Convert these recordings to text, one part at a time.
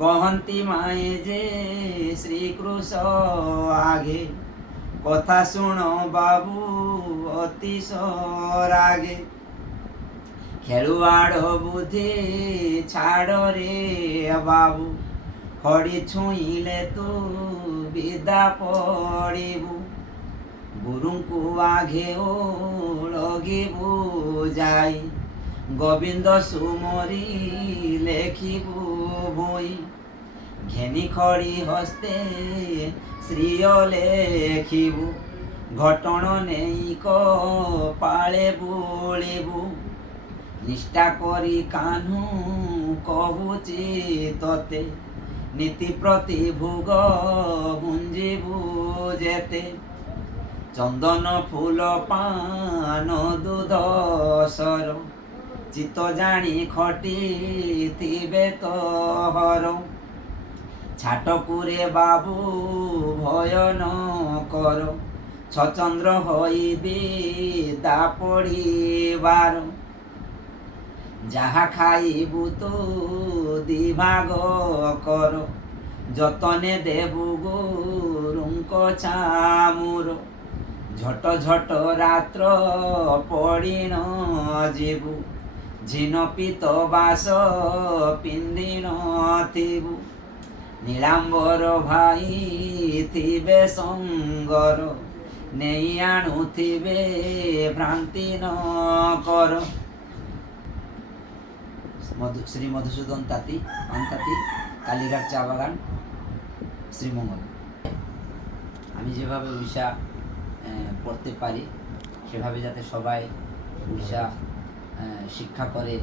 କହନ୍ତି ମାଏ ଯେ ଶ୍ରୀକୃଷ ଆଗେ। କଥା ଶୁଣ ବାବୁ ଅତି ରାଗେ। ଖେଳୁଆଡ଼ ବୁଧେ ଛାଡ଼ରେ ବାବୁ। ଖଡ଼ି ଛୁଇଁଲେ ତୁ ବିଦା ପଡ଼ିବୁ। ଗୁରୁଙ୍କୁ ଆଘେ ଓ ଲଗିବୁ ଯାଇ। ଗୋବିନ୍ଦ ସୁମରି ଲେଖିବୁ ଭୁଇଁ ଘେନି ଖଡ଼ି ହସ୍ତେ ଶ୍ରୀୟ ଲେଖିବୁ ଘଟଣ ନେଇ ପାଳେ ବୁଳିବୁ ନିଷ୍ଠା କରି କାହ୍ନୁ କହୁଛି ତତେ ନୀତି ପ୍ରତି ଭୋଗ ଗୁଞ୍ଜିବୁ ଯେତେ ଚନ୍ଦନ ଫୁଲ ପାନ ଦୁଧ ସର ଚିତ ଜାଣି ଖଟିଥିବେ ଥିବେ ହର ଛାଟକୁରେ ବାବୁ ଭୟ ନ କର। ଛଚନ୍ଦ୍ର ହୋଇବି ତା ପଢ଼ିବାର ଯାହା ଖାଇବୁ ତୁ ଦିଭାଗ କର। ଯତ୍ନେ ଦେବୁ ଗୁରୁଙ୍କ ଛାମୁର ଝଟ ଝଟ ରାତ୍ର ପଡ଼ିଣ ଯିବୁ। ଝିନ ପିତ ବାସ ପିନ୍ଧିନ ଥିବୁ ନୀଳାମ୍ବର ଭାଇ ଥିବେ ସଙ୍ଗର ନେଇ ଆଣୁଥିବେ ଭ୍ରାନ୍ତି ନ କର মধু শ্রী মধুসূদন তাঁতি পানতাঁতি কালীঘাট চা বাগান শ্রীমঙ্গল আমি যেভাবে উড়িষ্যা আহ, পড়তে পারি সেভাবে যাতে সবাই উড়িষ্যা আহ, শিক্ষা করে,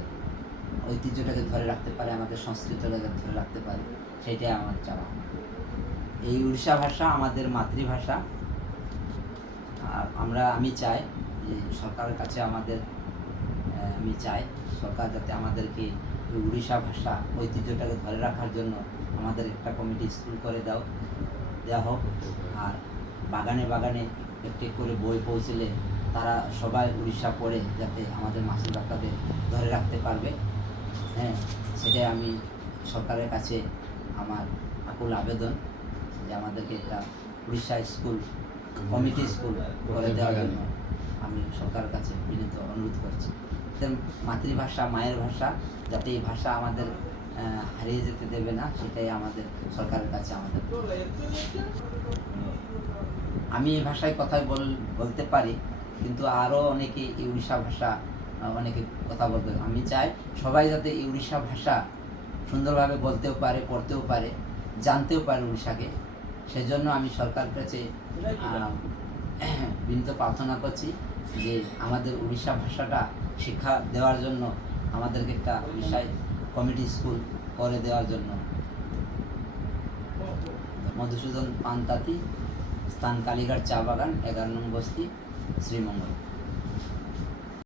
ঐতিহ্যটাকে ধরে রাখতে পারে, আমাদের সংস্কৃতিটাকে ধরে রাখতে পারে, সেটাই আমার চাওয়া। এই উড়িষ্যা ভাষা আমাদের মাতৃভাষা। আমরা, আমি চাই যে সরকারের কাছে আমাদের আমি চাই সরকার যাতে আমাদেরকে উড়িষ্যা ভাষা, ঐতিহ্যটাকে ধরে রাখার জন্য আমাদের একটা কমিটি স্কুল করে দাও, দেওয়া হোক। আর বাগানে বাগানে একটি করে বই পৌঁছলে তারা সবাই উড়িষ্যা পড়ে যাতে আমাদের মাতৃভাষাকে ধরে রাখতে পারবে। হ্যাঁ সেটাই আমি সরকারের কাছে আমার আকুল আবেদন যে আমাদেরকে একটা উড়িষ্যা স্কুল, কমিটি স্কুল করে দেওয়ার জন্য আমি সরকারের কাছে বিনীত অনুরোধ করছি। মাতৃভাষা, মায়ের ভাষা, যাতে এই ভাষা আমাদের হারিয়ে যেতে দেবে না, সেটাই আমাদের সরকারের কাছে আমাদের আমি এই ভাষায় কথা বল, বলতে পারি কিন্তু আরও অনেকে এই উড়িষ্যা ভাষা অনেকে কথা বলতে আমি চাই সবাই যাতে এই উড়িষ্যা ভাষা সুন্দরভাবে বলতেও পারে, পড়তেও পারে, জানতেও পারে উড়িষ্যাকে। সেজন্য আমি সরকার কাছে বিনীত প্রার্থনা করছি যে আমাদের উড়িষ্যা ভাষাটা শিক্ষা দেওয়ার জন্য, আমাদেরকে একটা উড়িষ্যায় কমিটি স্কুল করে দেওয়ার জন্য। মধুসূদন পান্তাতি, স্থান কালীঘাট চা বাগান, এগারো নং বস্তি। 睡梦吧